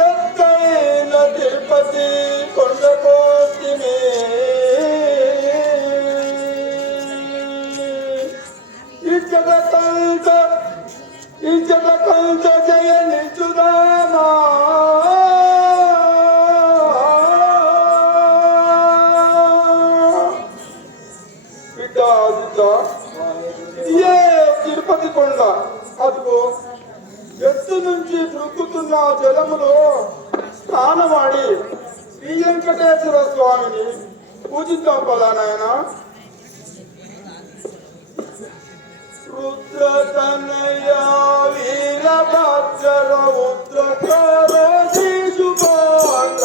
ಎತ್ತೈನ ತಿರುಪತಿ ಕೊಂಡಕೋತಿ ಈ ಜಗತ್ತಂತ ಈ ಜಗತ್ತಂತ ಜಯ ನಿಜುದಾ దృక్కుతున్న జలములో స్నానమాడి శ్రీ వెంకటేశ్వర స్వామిని పూజిద్దాం పదా నాయన. రుద్రతనయ వీరభద్ర రుద్రకర రుద్రతనయ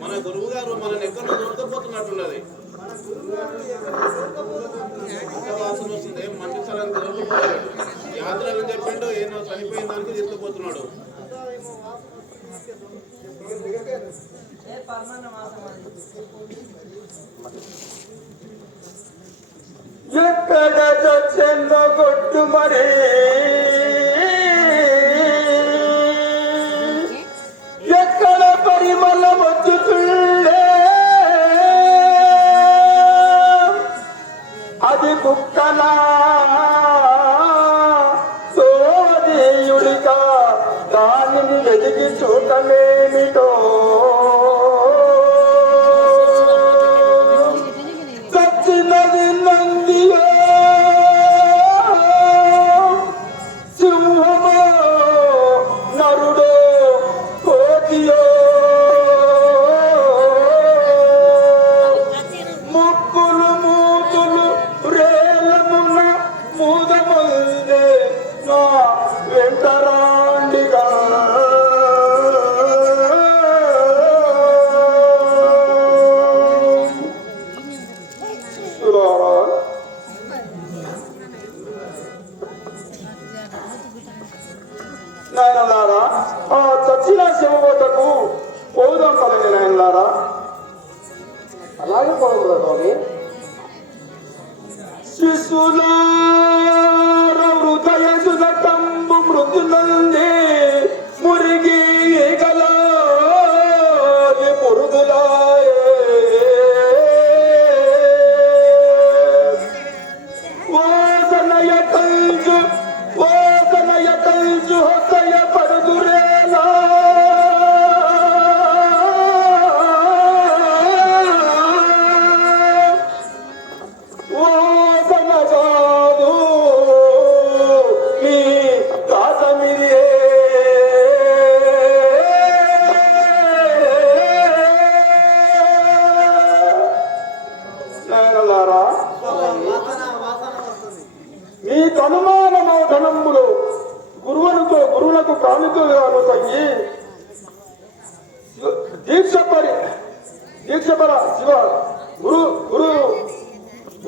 మన గురువు గారు మనల్ని ఎక్కడో దొరకపోతున్నట్టున్నది. వాసన వస్తుంది మంచి స్థలానికి యాత్రలు చెప్పిండు ఏదో చనిపోయిన దానికి తీసుకుపోతున్నాడు. ఎక్కడ చచ్చెన్న కొట్టు మరే. చచ్చిన శివబోతకు పోదాం పదని నాయనలారా. అలాగే పోదా స్వామి. శిశుల హృదయ సుధకంబు మృదునంది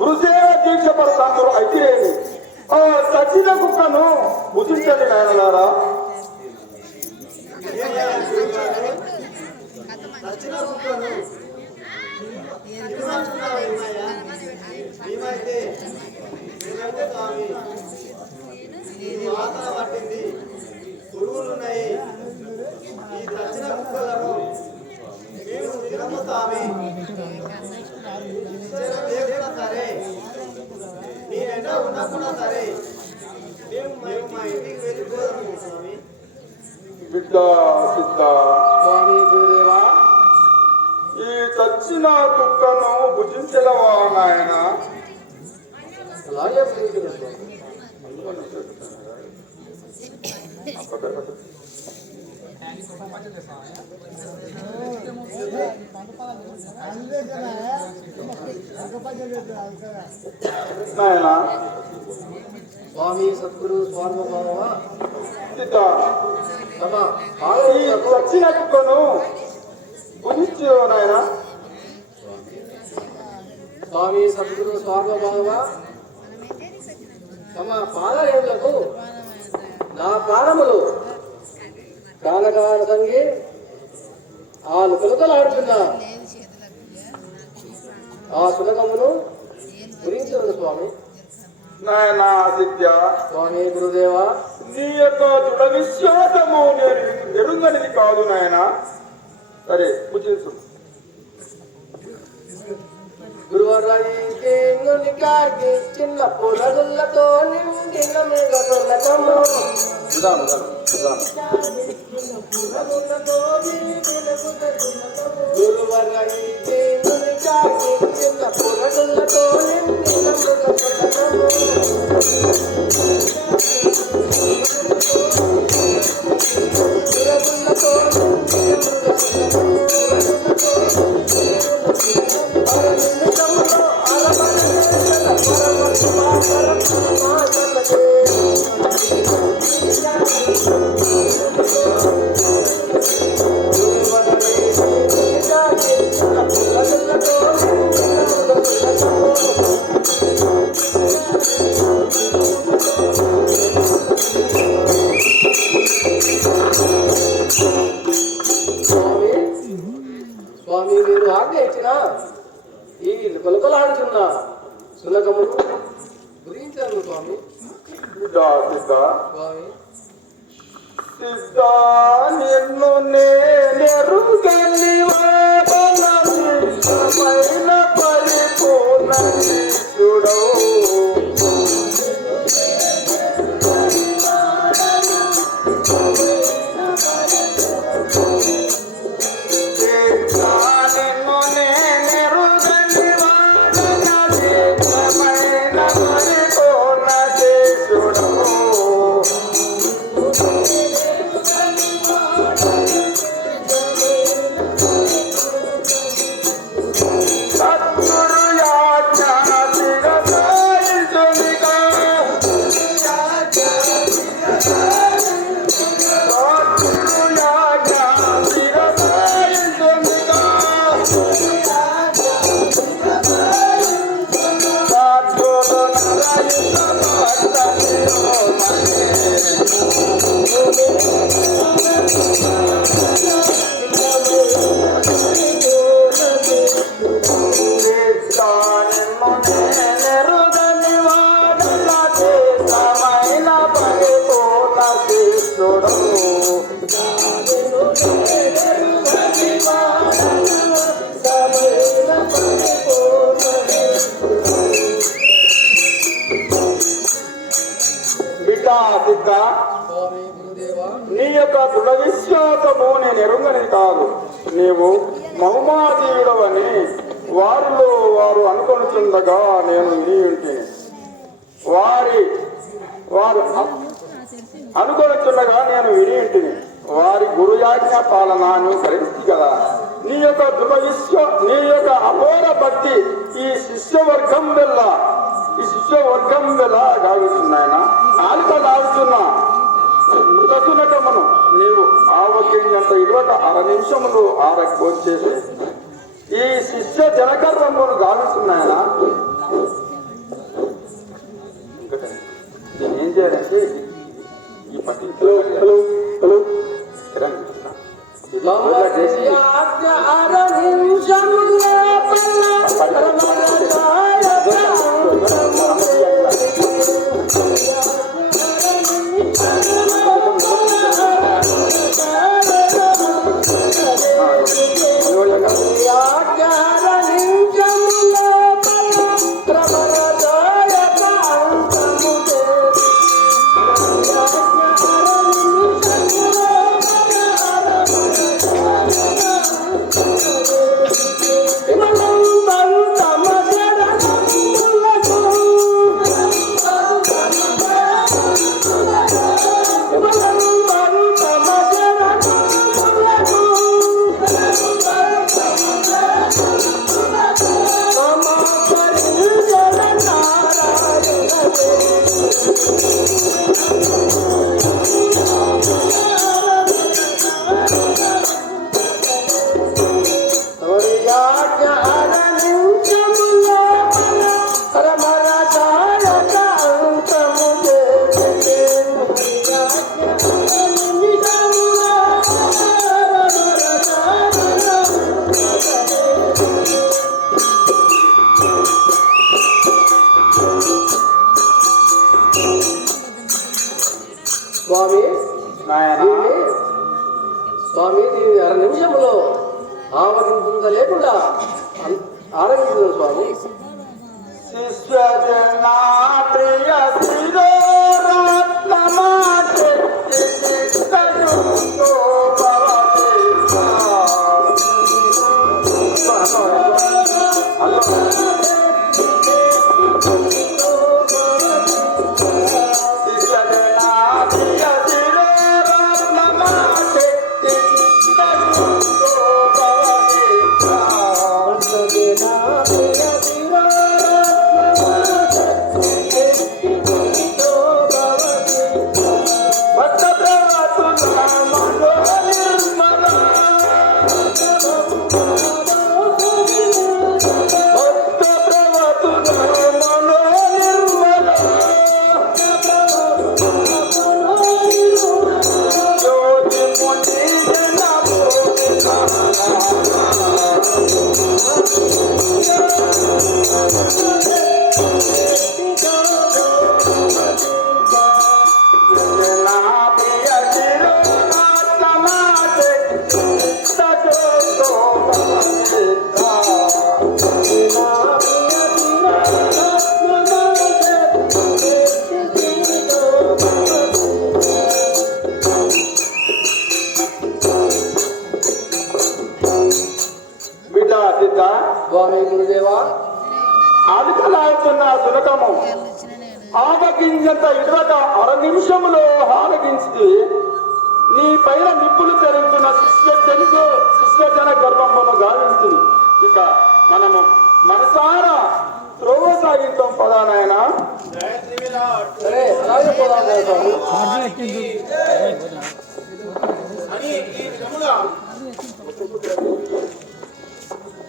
గురుసేవ దీక్ష పడతాందరూ అయితే ఆ చచ్చిన కుక్కను భుజించండి నాయనలారా ఈ పట్టింది పురుగులున్నాయి ఈ దక్షిణ కుక్కలను మేము తినము స్వామి. సరే నీ వెంట ఉన్నప్పుడు సరే మేము మా ఇంటికి వెళ్ళిపోదాము స్వామి బిడ్డ సిద్ధ. స్వామి గురుదేవా ఈ చచ్చిన కుక్కను భుజించలవా నాయన? అలాగే స్వామి సద్గురు స్వామి భావ చచ్చిన కుక్కను నాయన? స్వామి సద్గురు స్వామి భావ తమ పాదరేవులకు నా ప్రాణములు కాలకాల సంగి ఆ కులకలాడుతున్న ఆ సులకమును గురించదు స్వామి. నాయన సిద్ధ స్వామి గురుదేవా నీ యొక్క దృఢ విశ్వాసము నేను ఎరుగనిది కాదు నాయన. సరే భుజించు గురువరాయికి చిన్న పొలగుల్లతో నిండిన మేఘతము నిదానం, నిదానం, నిదానం. గురువరాయికి సిద్ధ సిద్ధ నిన్ను నేనెరుగని పరిపూర్ణ చూడవు. ఎరుగని కాదు. నీవు మహుమాజీయుడవని వారిలో వారు అనుకొనుచుండగా నేను నీ ఇంటిని. వారి వారు అనుకొనుచుండగా నేను విని ఇంటిని. వారి గురుయాజ్ఞ పాలన అనుసరించి కదా. నీ యొక్క దృఢ నీ యొక్క అఘోర భక్తి ఈ శిష్యవర్గం వల్ల ఈ శిష్యవర్గం వల్ల గావిస్తున్నాయన. నాలుక లాగుతున్నా మృతసునకమును నీవు ఆవగింజంత ఇరవట అర నిమిషములు ఆరకపోచేసి ఈ శిష్య జనకర్మమును గావిస్తున్నాయన నేను ఏం చేయాలంటే ఈ పట్టి హలో హలో మనము మనసారా త్రోవ జయ శ్రీరాట్ సరే అలాగే పోదాం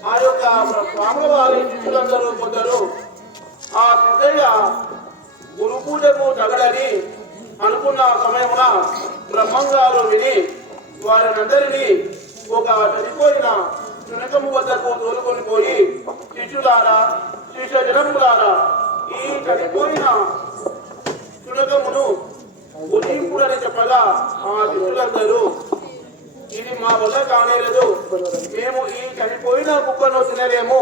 ఆ యొక్క స్వాముల వారి శిష్యులందరూ కొందరు ఆ సిద్ధయ్య గురు పూజకు తగడని అనుకున్న సమయమున బ్రహ్మంగారు విని వారినందరినీ ఒక చనిపోయిన శునకము వద్దకు తోలుకొని పోయి శిష్యులారా శిష్య జనములారా ఈ చనిపోయిన శునకమును ఉదయింపుడని చెప్పగా ఆ శిష్యులందరూ ఇది మా వల్ల కానేలేదు మేము ఈ చనిపోయిన కుక్కను తినలేము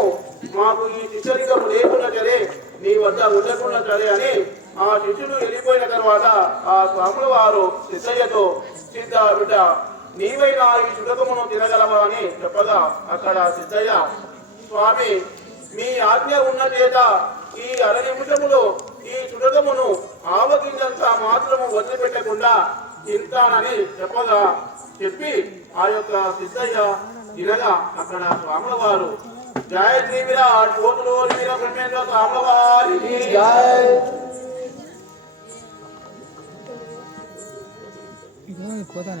మాకు ఈ శిష్యరికం లేకుండా సరే నీ వద్ద ఉండకుండా సరే అని ఆ శిష్యుడు వెళ్ళిపోయిన తర్వాత ఆ స్వాముల వారు సిద్ధయ్యతో సిద్ధ బిడ్డ నీవైనా ఈ చుడకమును తినగలవా అని చెప్పగా అక్కడ సిద్ధయ్య స్వామి మీ ఆజ్ఞ ఉన్న చేత ఈ అర నిమిషములో ఈ చుడకమును ఆవగింజంత మాత్రము వదిలిపెట్టకుండా తింటానని చెప్పగా చెప్పి ఆ యొక్క సిద్ధయ్య తినగా అక్కడ స్వాముల వారు జయ శ్రీ విరాట్ కోతులు వీర బ్రహ్మేంద్ర స్వాముల వారికి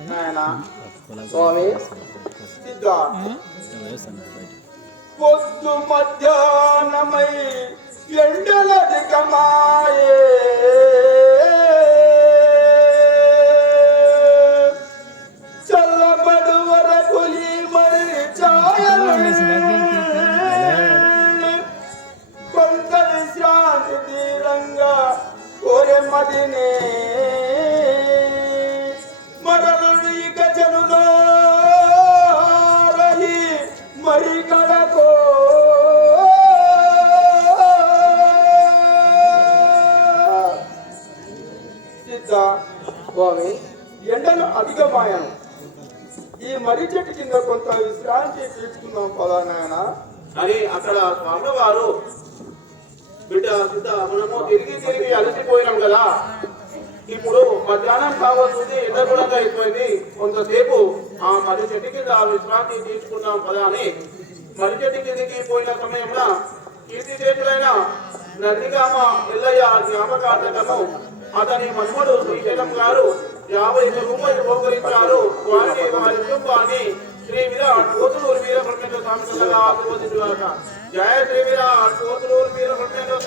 నాయన. స్వామి. పొద్దు మధ్యాహ్నమై ఎండలధికమాయే. అని అక్కడ స్వాముల వారు బిడ్డ మనము తిరిగి తిరిగి అలసిపోయినాం కదా. ఇప్పుడు మధ్యాహ్నం కావాల్సింది ఎండ కూడా అయిపోయింది. కొంతసేపు ఆ మర్రి చెట్టు కింద విశ్రాంతి తీసుకున్నాం కదా అని మర్రి చెట్టు కిందకి పోయిన సమయంలో కీర్తి చేతులైన నందిగామ ఎల్లయ్య జ్ఞాపకార్థకము అతని మన్మడు శ్రీశైలం గారు యాభై ఐదు రూపాయలు పోకరించారు వారికి వారి కుటుంబాన్ని శ్రీ విరాట్ కోతులూరు వీర బ్రహ్మేంద్ర స్వామి ఆశీర్వదించుగాక జయ శ్రీ విరాట్ కోతులూరు వీర బ్రహ్మేంద్ర